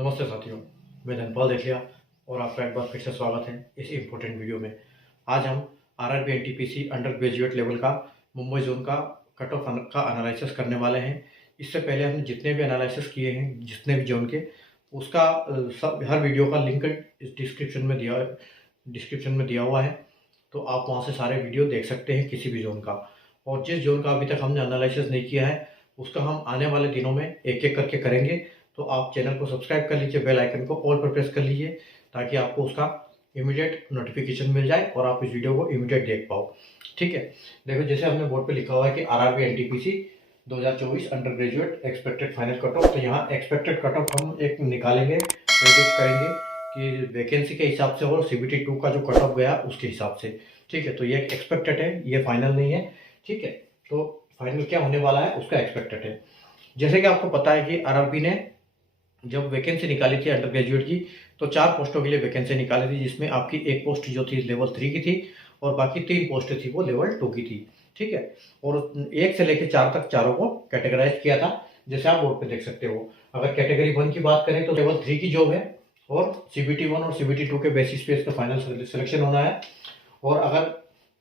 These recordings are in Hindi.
नमस्ते साथियों, मैं धनपाल देखिया और आपका एक बार फिर से स्वागत है इस इम्पोर्टेंट वीडियो में। आज हम RRB NTPC under graduate level का मुंबई जोन का कट ऑफ का एनालिसिस करने वाले हैं। इससे पहले हमने जितने भी एनालिसिस किए हैं जितने भी जोन के, उसका सब हर वीडियो का लिंक इस डिस्क्रिप्शन में दिया हुआ है, तो आप वहाँ से सारे वीडियो देख सकते हैं किसी भी जोन का। और जिस जोन का अभी तक हमने एनालिसिस नहीं किया है उसका हम आने वाले दिनों में एक एक करके करेंगे। तो आप चैनल को सब्सक्राइब कर लीजिए, बेल आइकन को ऑल पर प्रेस कर लीजिए ताकि आपको उसका इमीडिएट नोटिफिकेशन मिल जाए और आप इस वीडियो को इमीडिएट देख पाओ। ठीक है, देखो जैसे हमने बोर्ड पे लिखा हुआ है कि RRB NTPC 2024 under graduate expected final cut off, तो यहाँ एक्सपेक्टेड कट ऑफ हम एक निकालेंगे, प्रेडिक्ट करेंगे कि वैकेंसी के हिसाब से और CBT 2 का जो कट ऑफ गया उसके हिसाब से। ठीक है, तो ये एक्सपेक्टेड है, ये फाइनल नहीं है। ठीक है, तो फाइनल क्या होने वाला है उसका एक्सपेक्टेड है। जैसे कि आपको पता है कि आरआरबी ने जब वैकेंसी निकाली थी अंडर ग्रेजुएट की, तो 4 पोस्टों के लिए वैकेंसी निकाली थी, जिसमें आपकी एक पोस्ट जो थी लेवल 3 की थी और बाकी 3 पोस्ट थी वो लेवल 2 की थी। ठीक है, और 1 से लेकर 4 तक चारों को कैटेगराइज किया था, जैसे आप बोर्ड पे देख सकते हो। अगर कैटेगरी 1 की बात करें तो लेवल 3 की जॉब है और CBT 1 और CBT 2 के बेसिस पे इसका फाइनल सिलेक्शन होना है। और अगर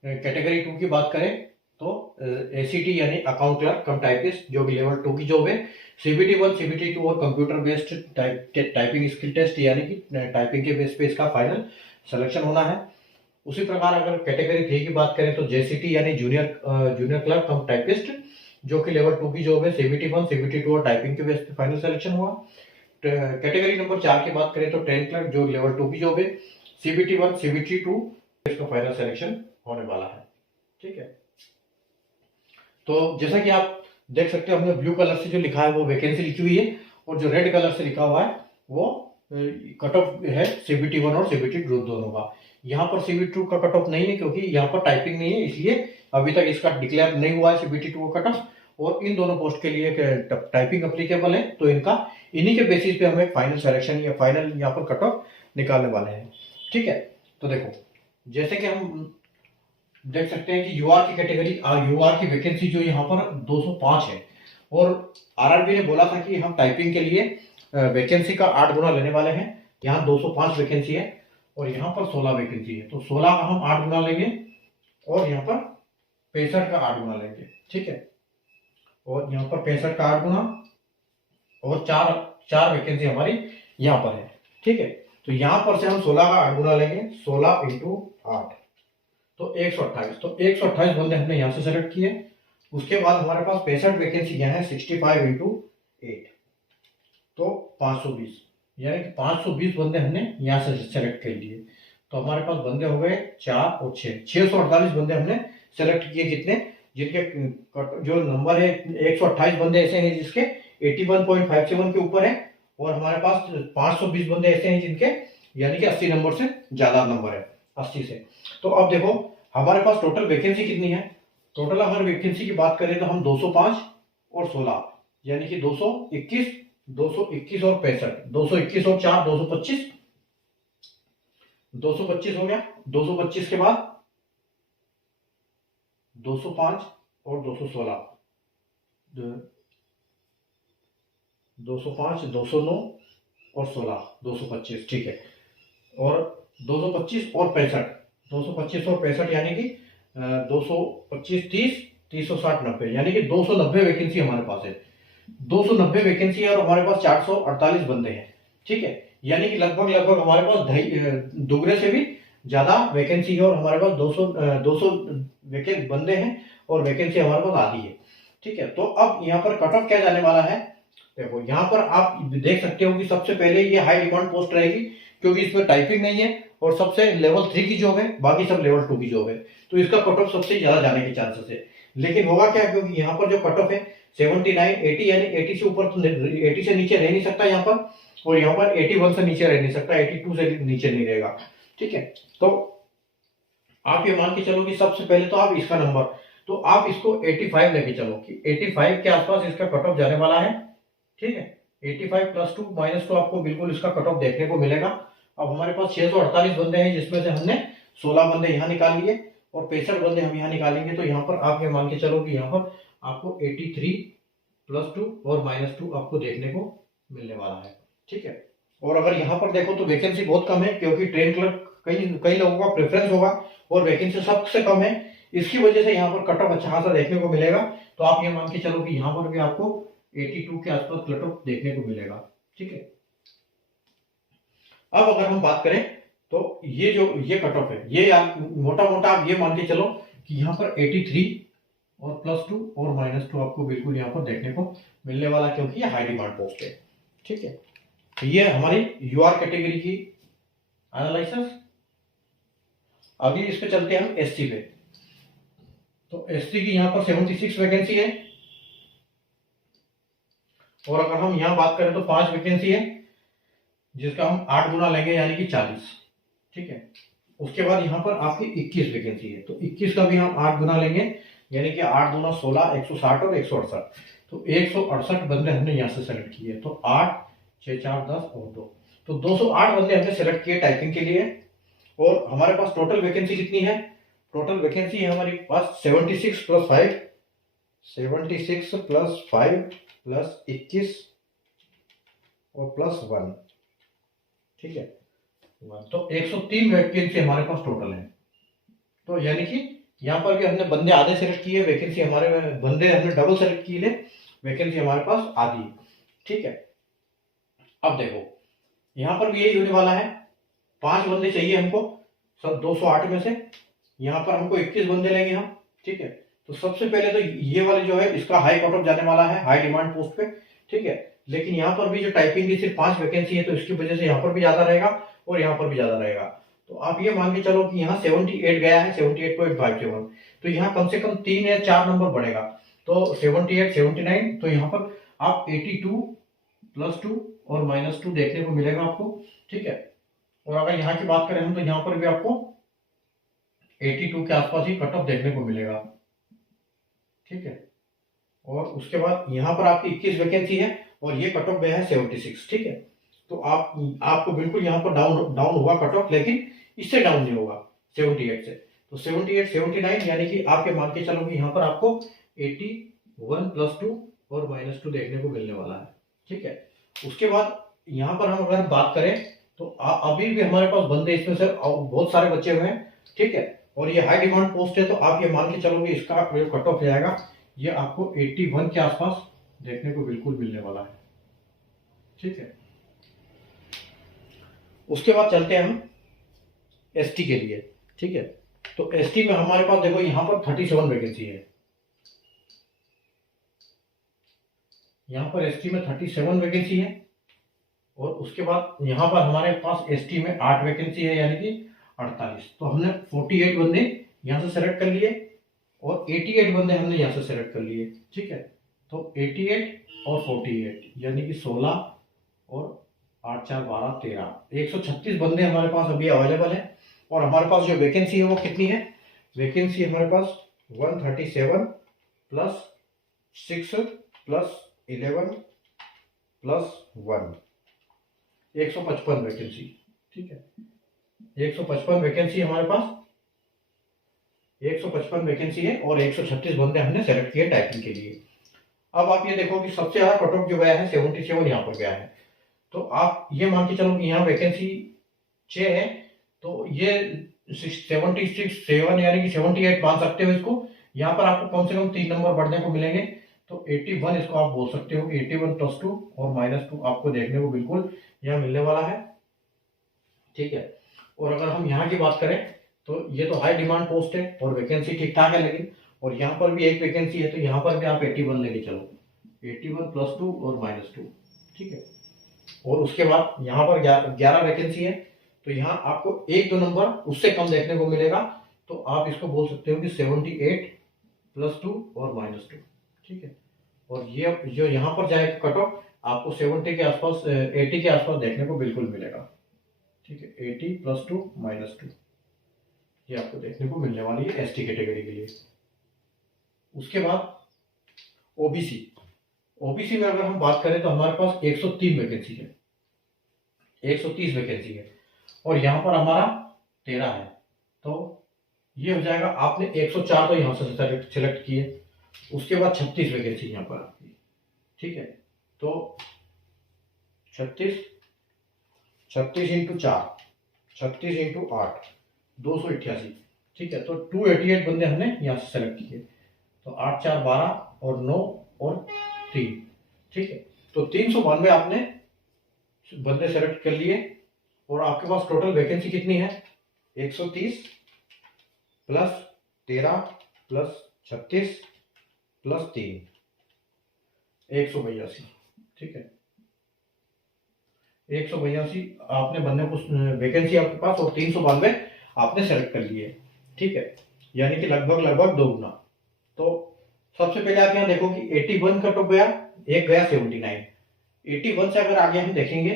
कैटेगरी 2 की बात करें तो ACT यानी अकाउंट क्लर्क कम टाइपिस्ट जो कि लेवल 2 की जॉब है। CBT 1, CBT 2 और computer based typing skill test यानी कि टाइपिंग के बेस पे इसका फाइनल सिलेक्शन होना है। उसी प्रकार अगर कैटेगरी 3 की बात करें तो JCT यानी जूनियर क्लर्क कम टाइपिस्ट जो कि लेवल 2 की जॉब है। CBT 1, CBT 2 और टाइपिंग के बेस पे फाइनल सिलेक्शन हुआ। कैटेगरी नंबर 4 की बात करें तो 10 क्लर्क जो लेवल 2 की जॉब है। CBT 1, CBT 2 इसका फाइनल सिलेक्शन होने वाला है। ठीक है, तो जैसा कि आप देख सकते हो हमने ब्लू कलर से जो लिखा है वो वैकेंसी लिखी हुई है और जो रेड कलर से लिखा हुआ है वो कट ऑफ है CBT 1 और CBT 2 दोनों का। यहाँ पर CBT 2 का कट ऑफ नहीं है क्योंकि यहाँ पर टाइपिंग नहीं है, इसलिए अभी तक इसका डिक्लेयर नहीं हुआ है CBT 2 का कट ऑफ। और इन दोनों पोस्ट के लिए टाइपिंग अप्लीकेबल है, तो इन्हीं के बेसिस पे हम एक फाइनल सिलेक्शन या फाइनल यहाँ पर कट ऑफ निकालने वाले हैं। ठीक है, तो देखो जैसे कि हम देख सकते हैं कि यूआर की कैटेगरी यूआर की वैकेंसी जो यहाँ पर 205 है और आरआरबी ने बोला था कि हम टाइपिंग के लिए वैकेंसी का 8 गुना लेने वाले हैं। यहाँ 205 वैकेंसी है और यहाँ पर 16 वैकेंसी है, तो 16 का हम 8 गुना लेंगे और यहाँ पर 65 का 8 गुना लेंगे। ठीक है, और यहाँ पर 65 का 8 गुना और चार वैकेंसी हमारी यहाँ पर है। ठीक है, तो यहाँ पर से हम 16 का 8 गुना लेंगे, 16 इंटू 8 तो 128। तो 128 बंदे हमने यहाँ से सेलेक्ट किए। उसके बाद हमारे पास 65 वैकेंसी यहाँ है, 65 इंटू 8 तो 520, यानी कि 520 बंदे हमने यहाँ से सेलेक्ट कर लिए। तो हमारे पास बंदे हो गए 4 और 648 बंदे हमने सेलेक्ट किए, कितने जिनके जो नंबर है 128 बंदे ऐसे हैं जिसके 81.57 के ऊपर है और हमारे पास 520 बंदे ऐसे हैं जिनके यानी कि 80 नंबर से ज्यादा नंबर है, 80 से। तो अब देखो हमारे पास टोटल वैकेंसी कितनी है। टोटल अगर वैकेंसी की बात करें तो हम 205 और 16 यानी कि 221 और 65, 221 और 4 225, 225 हो गया। 225 के बाद 205 और 216, 205, 209 और 16, 225। ठीक है, और 225 और 65, 225 और 65 यानी कि 225, 30 और 60, 90 यानी कि 290 वैकेंसी हमारे पास है। 290 वैकेंसी है और हमारे पास 448 बंदे हैं। ठीक है, यानी कि लगभग हमारे पास दुगने से भी ज्यादा वैकेंसी है और हमारे पास 200 बंदे हैं और वैकेंसी हमारे पास आधी है। ठीक है, तो अब यहाँ पर कट ऑफ क्या जाने वाला है। देखो यहाँ पर आप देख सकते हो कि सबसे पहले ये हाई डिमांड पोस्ट रहेगी क्योंकि इसमें टाइपिंग नहीं है और सबसे लेवल 3 की जॉब है, बाकी सब लेवल 2 की जॉब है, तो इसका कट ऑफ सबसे ज्यादा जाने के चांसेस है। लेकिन होगा क्या, क्योंकि यहाँ पर जो कट ऑफ है 79, 80 यानी 80 से ऊपर तो 80 से नीचे रह नहीं सकता यहाँ पर, और यहाँ पर 81 से नीचे रह नहीं सकता, 82 से नीचे नहीं रहेगा। ठीक है, तो आप ये मान के चलो कि सबसे पहले तो आप इसका नंबर, तो आप इसको 85 लेके चलो कि 85 के आसपास इसका कट ऑफ जाने वाला है। ठीक है, 85 +2 -2 आपको बिल्कुल इसका कट ऑफ देखने को मिलेगा। अब हमारे पास 648 बंदे हैं जिसमें से हमने 16 बंदे यहाँ निकाल लिए और 65 बंदे हम यहाँ निकालेंगे, तो यहाँ पर आप ये मान के चलो कि यहाँ पर आपको 83 +2 और -2 आपको देखने को मिलने वाला है। ठीक है, और अगर यहाँ पर देखो तो वैकेंसी बहुत कम है, क्योंकि ट्रेन क्लर्क कई कई लोगों का प्रेफरेंस होगा और वैकेंसी सबसे कम है। इसकी वजह से यहाँ पर कट ऑफ अच्छा खासा देखने को मिलेगा। तो आप ये मान के चलो कि यहाँ पर भी आपको 82 के आसपास कट ऑफ देखने को मिलेगा। ठीक है, अब अगर हम बात करें तो ये कट ऑफ है, ये मोटा मोटा आप ये मान के चलो कि यहाँ पर 83 और +2 और -2 आपको बिल्कुल यहाँ पर देखने को मिलने वाला, क्योंकि ये हाई डिमांड पोस्ट है। ठीक है, तो ये हमारी यूआर कैटेगरी की एनालिसिस। अभी इस पे चलते हैं हम एससी पे। तो एससी की यहाँ पर 76 वैकेंसी है, और अगर हम यहाँ बात करें तो 5 वैकेंसी है, जिसका हम 8 गुना लेंगे यानी कि 40। ठीक है, उसके बाद यहाँ पर आपकी 21 वैकेंसी है, तो 21 का भी हम 8 गुना लेंगे, यानी कि 8 गुना 16, 160 और 168। तो 168 बंदे हमने यहाँ से सेलेक्ट किए। तो 8, 6, 4, 10 और 2, तो 208 बंदे हमने सेलेक्ट किए टाइपिंग के लिए। और हमारे पास टोटल वैकेंसी कितनी है? टोटल वैकेंसी है हमारे पास 76 + 5, 76 + 5 + 21 और +1। ठीक है, तो 103 वैकेंसी हमारे पास टोटल है। तो यानी कि यहाँ पर भी हमने बंदे आधे सेलेक्ट किए, वैकेंसी हमारे बंदे हमने डबल सेलेक्ट किए, वैकेंसी हमारे पास आधी। ठीक है, अब देखो यहाँ पर भी यही होने वाला है, 5 बंदे चाहिए हमको सब 208 में से। यहाँ पर हमको 21 बंदे लेंगे हम। ठीक है, तो सबसे पहले तो ये वाले जो है इसका हाई कट ऑफ जाने वाला है, हाई डिमांड पोस्ट पे। ठीक है, लेकिन यहाँ पर भी जो टाइपिंग की सिर्फ 5 वैकेंसी है, तो इसकी वजह से यहाँ पर भी ज्यादा रहेगा और यहाँ पर भी ज्यादा रहेगा। तो आप ये मान के चलो कि यहाँ 78 गया है, 78.57। तो यहाँ कम से कम 3 या 4 नंबर बढ़ेगा, तो 78, 79। तो यहाँ पर आप 82 +2 और -2 देखने को मिलेगा आपको। ठीक है, और अगर यहाँ की बात करें हम, तो यहाँ पर भी आपको 82 के आसपास ही कट ऑफ देखने को मिलेगा। ठीक है, और उसके बाद यहाँ पर आपकी 21 वैकेंसी है और ये कट ऑफ गया है 76। ठीक है, तो आपको बिल्कुल यहाँ पर डाउन होगा कट ऑफ, लेकिन इससे डाउन नहीं होगा 78 से। तो 78, 79 यानी कि आपके मान के चलो कि यहाँ पर आपको 81 +2 और -2 देखने को मिलने वाला है। ठीक है, उसके बाद यहाँ पर हम अगर बात करें तो अभी भी हमारे पास बंदे इसमें से बहुत सारे बचे हुए हैं। ठीक है, और ये हाई डिमांड पोस्ट है, तो आप ये मान के चलोगे इसका कट ऑफ जाएगा, ये आपको 81 के आसपास देखने को बिल्कुल मिलने वाला है। ठीक है, उसके बाद चलते हैं हम एसटी के लिए। ठीक है, तो एसटी में हमारे पास देखो यहाँ पर 37 वैकेंसी है। यहाँ पर एसटी में 37 वैकेंसी है, और उसके बाद यहाँ पर हमारे पास एसटी में 8 वैकेंसी है, यानी कि 48। तो हमने 48 बंदे यहाँ से सेलेक्ट कर लिए और 88 बंदे हमने यहाँ से सेलेक्ट कर लिए। ठीक है, तो 88 और 48 यानी कि 16 और 8, 4, 12, 13, 136 बंदे हमारे पास अभी अवेलेबल है। और हमारे पास जो वैकेंसी है वो कितनी है? वैकेंसी हमारे पास 137 + 6 + 11 + 1, 155 वैकेंसी। ठीक है, 155 वैकेंसी हमारे पास, 155 वैकेंसी है और 136 बंदे हमने सेलेक्ट किए टाइपिंग के लिए। अब आप ये देखो कि सबसे ज्यादा कट ऑफ जो गया है 77 यहाँ पर गया है। तो आप ये मान के चलो कि यहाँ वैकेंसी 6 है, तो ये 76, 7 यानी कि 78 मान सकते हो इसको। यहाँ पर आपको कम से कम 3 नंबर बढ़ने को मिलेंगे, तो 81 इसको आप बोल सकते हो। 81 +2 और -2 आपको देखने को बिल्कुल यहाँ मिलने वाला है। ठीक है, और अगर हम यहाँ की बात करें तो ये तो हाई डिमांड पोस्ट है और वैकेंसी ठीक ठाक है, लेकिन और यहाँ पर भी एक वैकेंसी है, तो यहाँ पर भी आप 81 लेके चलो, 81 +2 और -2। ठीक है, और उसके बाद यहाँ पर 11 वैकेंसी है, तो यहाँ आपको 1-2 नंबर उससे कम देखने को मिलेगा, तो आप इसको बोल सकते हो कि 78 +2 और -2। ठीक है, और ये जो यहाँ पर जाएगा कट ऑफ आपको 70 के आसपास, 80 के आसपास देखने को बिल्कुल मिलेगा। ठीक है, 80 +2 -2 ये आपको देखने को मिलने वाली है एसटी कैटेगरी के लिए। उसके बाद ओबीसी, ओबीसी में अगर हम बात करें तो हमारे पास 103 वैकेंसी है, 130 वैकेंसी है, और यहाँ पर हमारा 13 है। तो ये हो जाएगा, आपने 104 तो यहाँ से सेलेक्ट किए। उसके बाद 36 वैकेंसी यहाँ पर आपकी। ठीक है, तो 36 36 × 4, 36 × 8, 288। ठीक है, तो 288 बंदे हमने यहाँ से सेलेक्ट किए। तो 8 4 12 और 9 और 3। ठीक है, तो 392 आपने बंदे सेलेक्ट कर लिए और आपके पास टोटल वैकेंसी कितनी है? 130 प्लस 13 प्लस 36 प्लस 3, 182। ठीक है, 182 आपने बंदे को वैकेंसी आपके पास और 392 आपने सेलेक्ट कर लिए। ठीक है, यानी कि लगभग 2 गुना। तो सबसे पहले आप यहाँ देखो कि 81 कट ऑफ गया, एक गया 79। 81 से अगर आगे हम देखेंगे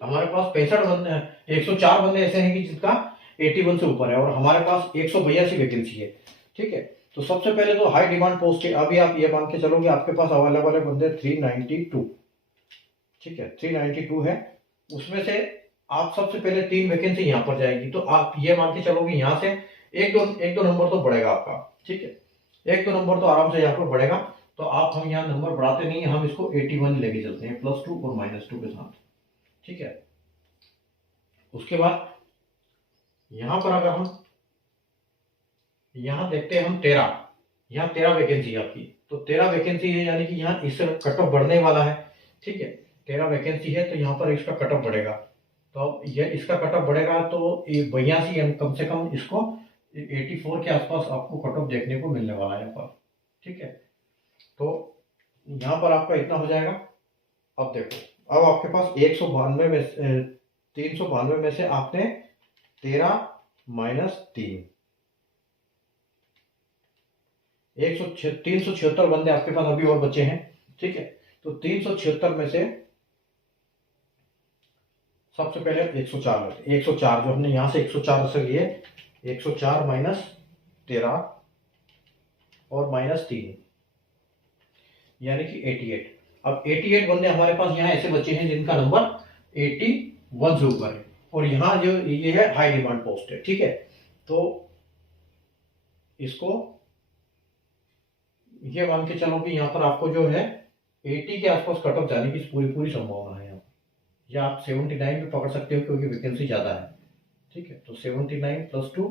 हमारे पास 65 बंदे, 104 बंदे ऐसे हैं कि जिसका 81 से ऊपर है और हमारे पास 182 वैकेंसी है। ठीक है, तो सबसे पहले तो हाई डिमांड पोस्ट है। अभी आप ये मान के चलो कि आपके पास अवेलेबल है बंदे 392। ठीक है, 392 है। उसमें से आप सबसे पहले 3 वैकेंसी यहाँ पर जाएगी, तो आप ये मान के चलोगे यहाँ से एक दो नंबर तो बढ़ेगा आपका। ठीक है, 1-2 नंबर तो आराम से यहाँ पर बढ़ेगा। तो आप हम यहाँ नंबर बढ़ाते नहीं है, हम इसको 81 लेके चलते हैं +2 और -2 के साथ। ठीक है, उसके बाद यहाँ पर अगर हम यहाँ देखते हैं हम 13, यहाँ 13 वैकेंसी है आपकी। तो 13 वैकेंसी है यानी कि यहाँ इससे कट ऑफ बढ़ने वाला है। ठीक है, 13 वैकेंसी है तो यहाँ पर इसका कट ऑफ बढ़ेगा। तो अब ये इसका कट ऑफ बढ़ेगा तो 82 कम से कम इसको 84 के आसपास आपको कट ऑफ देखने को मिलने वाला है यहाँ पर। ठीक है, तो यहाँ पर आपका इतना हो जाएगा। अब देखो, अब आपके पास 192 में 392 में से आपने 13 - 3, 376 बंदे आपके पास अभी और बचे हैं। ठीक है, तो 376 में से सबसे पहले 104 जो हमने यहाँ से 104 से लिए, 104 - 13 और -3 यानी कि 88। अब 88 बंदे हमारे पास यहाँ ऐसे बचे हैं जिनका नंबर 81 से ऊपर है और यहाँ जो ये है हाई डिमांड पोस्ट है। ठीक है, तो इसको ये मान के चलो कि यहाँ पर आपको जो है 80 के आसपास कट ऑफ जाने की पूरी संभावना है यहाँ, या आप 79 भी पकड़ सकते हो क्योंकि वैकेंसी ज़्यादा है। ठीक है, तो 79 +2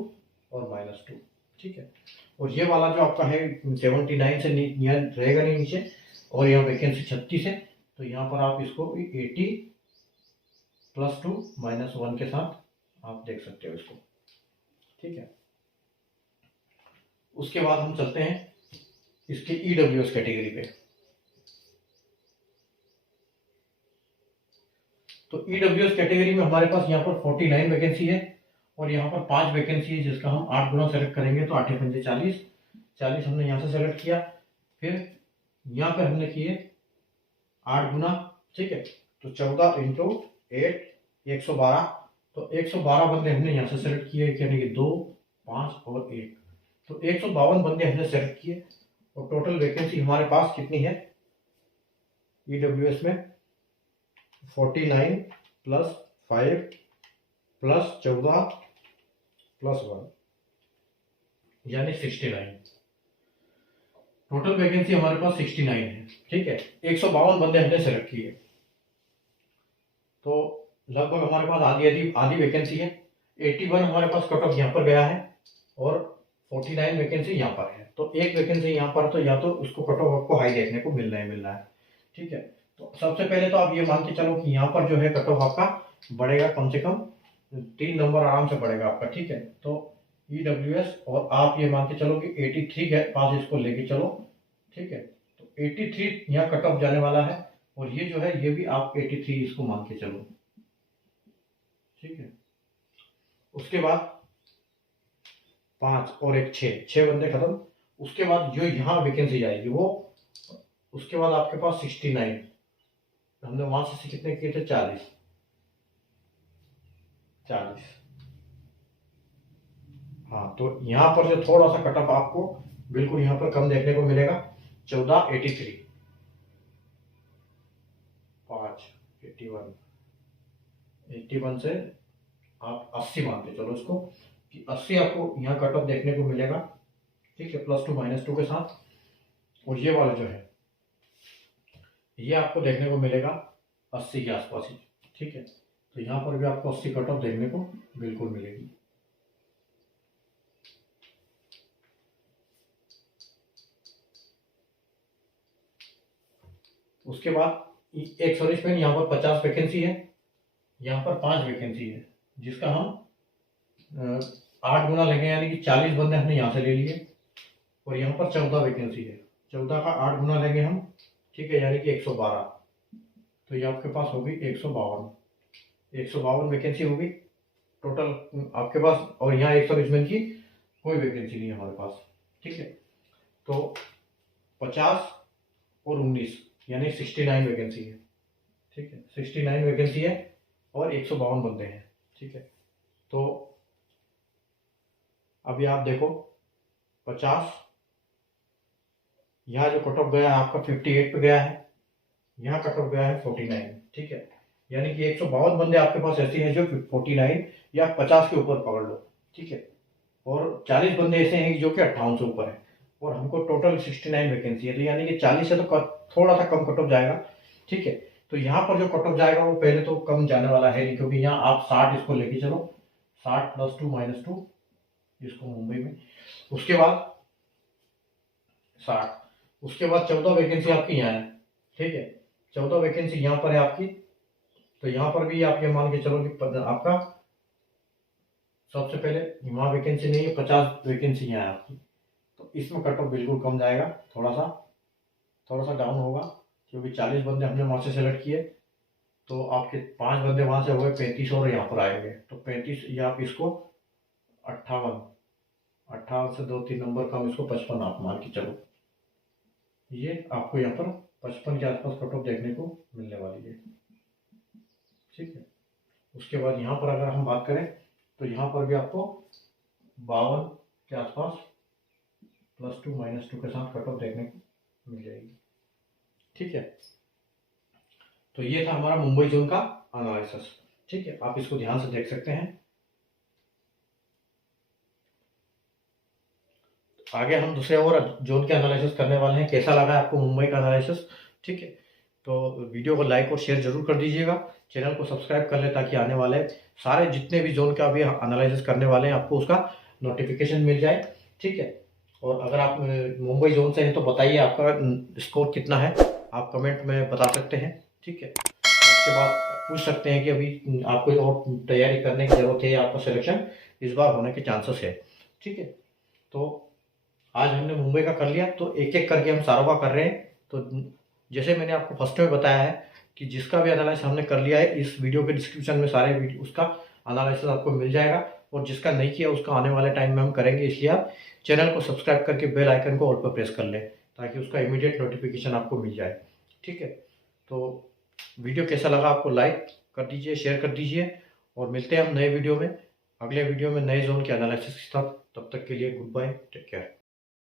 और -2। ठीक है, और ये वाला जो आपका है 79 से यहाँ रहेगा नहीं नीचे, और यहाँ वैकेंसी 36 है तो यहाँ पर आप इसको 80 +2 -1 के साथ आप देख सकते हो इसको। ठीक है, उसके बाद हम चलते हैं इसके EWS कैटेगरी पे। तो EWS कैटेगरी में हमारे पास यहाँ पर 49 वैकेंसी है और यहाँ पर 5 वैकेंसी है जिसका हम 8 गुना सेलेक्ट करेंगे तो 8 × 5 = 40। 40 हमने यहाँ से सेलेक्ट किया, फिर यहाँ पे हमने किए 8 गुना। ठीक है, तो 14 × 8 112। तो 112 बंदे हमने यहाँ से सेलेक्ट किए, यानी कि 2 5 और 1, तो 152 बंदे हमने सेलेक्ट किए और टोटल वैकेंसी हमारे पास कितनी है EWS में? 49 + 5 + 14 + 1 यानी 69। टोटल वैकेंसी हमारे पास 69 है। ठीक है, 152 बंदे हमने सेलेक्ट किए, तो लगभग हमारे पास आधी वैकेंसी है। 81 हमारे पास कट ऑफ यहाँ पर गया है और 49 वैकेंसी यहाँ पर है, तो एक वैकेंसी यहाँ पर, तो या तो उसको कट ऑफ आपको हाई देखने को मिल रहा है। ठीक है, तो सबसे पहले तो आप ये मान के चलो कि यहाँ पर जो है कट ऑफ आपका बढ़ेगा, कम से कम 3 नंबर आराम से बढ़ेगा आपका। ठीक है, तो EWS और आप ये मान के चलो कि 83 के पास इसको लेके चलो। ठीक है, तो 83 यहाँ कट ऑफ जाने वाला है और ये जो है ये भी आप 83 इसको मान के चलो। ठीक है, उसके बाद 5 और 1 6 बंदे खत्म। उसके बाद जो यहाँ वैकेंसी जाएगी वो, उसके बाद आपके पास 69, हमने वहां से कितने किए थे? 40। हाँ, तो यहाँ पर जो थोड़ा सा कट ऑफ आपको बिल्कुल यहाँ पर कम देखने को मिलेगा, 14 83 5 81 से आप 80 मानते चलो इसको कि 80 आपको यहाँ कट ऑफ देखने को मिलेगा। ठीक है, +2 -2 के साथ। और ये वाला जो है ये आपको देखने को मिलेगा 80 के आसपास ही। ठीक है। तो यहाँ पर भी आपको 80 कट ऑफ देखने को बिल्कुल मिलेगी। उसके बाद एक सर्विस में यहाँ पर 50 वैकेंसी है, यहाँ पर 5 वैकेंसी है, जिसका हम 8 गुना लेंगे, यानी कि 40 बंदे हमने यहाँ से ले लिए। और यहाँ पर 14 वैकेंसी है, 14 का 8 गुना लेंगे हम, ठीक है, यानी कि 112। तो ये आपके पास होगी 152 वैकेंसी होगी टोटल आपके पास। और यहाँ 1 सर्विसमैन की कोई वैकेंसी नहीं है हमारे पास, ठीक है। तो 50 और 19 यानी 69 वैकेंसी है, ठीक है, 69 वैकेंसी है और 152 बंदे हैं, ठीक है। तो अभी आप देखो 50, यहाँ जो कट ऑफ गया है आपका 58 पे गया है, यहाँ कट ऑफ गया है 49, ठीक है। यानी कि 152 बंदे आपके पास ऐसे हैं जो 49 या 50 के ऊपर पकड़ लो, ठीक है। और 40 बंदे ऐसे हैं जो कि 58 से ऊपर है, और हमको टोटल 69 वैकेंसी है। तो यानी कि 40 से तो थोड़ा सा कम कट ऑफ जाएगा, ठीक है। तो यहाँ पर जो कट ऑफ जाएगा वो पहले तो कम जाने वाला है नहीं, क्योंकि यहाँ आप 60 इसको लेके चलो, 60 + 2 - 2 इसको मुंबई में। उसके बाद 60, उसके बाद 14 वैकेंसी आपकी यहाँ है, ठीक है, 14 वैकेंसी यहाँ पर है आपकी। तो यहाँ पर भी आप ये मान के चलो कि आपका सबसे पहले वहाँ वैकेंसी नहीं है, 50 वैकेंसी यहाँ है आपकी। तो इसमें कट ऑफ बिल्कुल कम जाएगा, थोड़ा सा डाउन होगा, क्योंकि 40 बंदे हमने वहाँ से सेलेक्ट किए। तो आपके 5 बंदे वहाँ से हो गए 35 और यहाँ पर आएंगे। तो 35 या आप इसको 58 से 2-3 नंबर कम, इसको 55 आप मान के चलो। ये आपको यहाँ पर 55 के आसपास कट ऑफ देखने को मिलने वाली है, ठीक है। उसके बाद यहाँ पर अगर हम बात करें तो यहाँ पर भी आपको 52 के आसपास +2 - 2 के साथ कट ऑफ देखने को मिल जाएगी, ठीक है। तो ये था हमारा मुंबई जोन का एनालिसिस, ठीक है, आप इसको ध्यान से देख सकते हैं। आगे हम दूसरे और जोन के एनालिसिस करने वाले हैं। कैसा लगा आपको मुंबई का एनालिसिस, ठीक है। तो वीडियो को लाइक और शेयर जरूर कर दीजिएगा, चैनल को सब्सक्राइब कर ले, ताकि आने वाले सारे जितने भी जोन का भी एनालिसिस करने वाले हैं आपको उसका नोटिफिकेशन मिल जाए, ठीक है। और अगर आप मुंबई जोन से हैं तो बताइए आपका स्कोर कितना है, आप कमेंट में बता सकते हैं, ठीक है। उसके बाद पूछ सकते हैं कि अभी आपको और तैयारी करने की ज़रूरत है या आपका सिलेक्शन इस बार होने के चांसेस है, ठीक है। तो आज हमने मुंबई का कर लिया, तो एक एक करके हम सारों का कर रहे हैं। तो जैसे मैंने आपको फर्स्ट में बताया है कि जिसका भी एनालिसिस हमने कर लिया है, इस वीडियो के डिस्क्रिप्शन में सारे वीडियो उसका एनालिसिस आपको मिल जाएगा। और जिसका नहीं किया उसका आने वाले टाइम में हम करेंगे, इसलिए आप चैनल को सब्सक्राइब करके बेल आइकन को ऑल पर प्रेस कर लें, ताकि उसका इमीडिएट नोटिफिकेशन आपको मिल जाए, ठीक है। तो वीडियो कैसा लगा आपको लाइक कर दीजिए, शेयर कर दीजिए, और मिलते हैं हम नए वीडियो में, अगले वीडियो में नए जोन के एनालिसिस के साथ। तब तक के लिए गुड बाय, टेक केयर।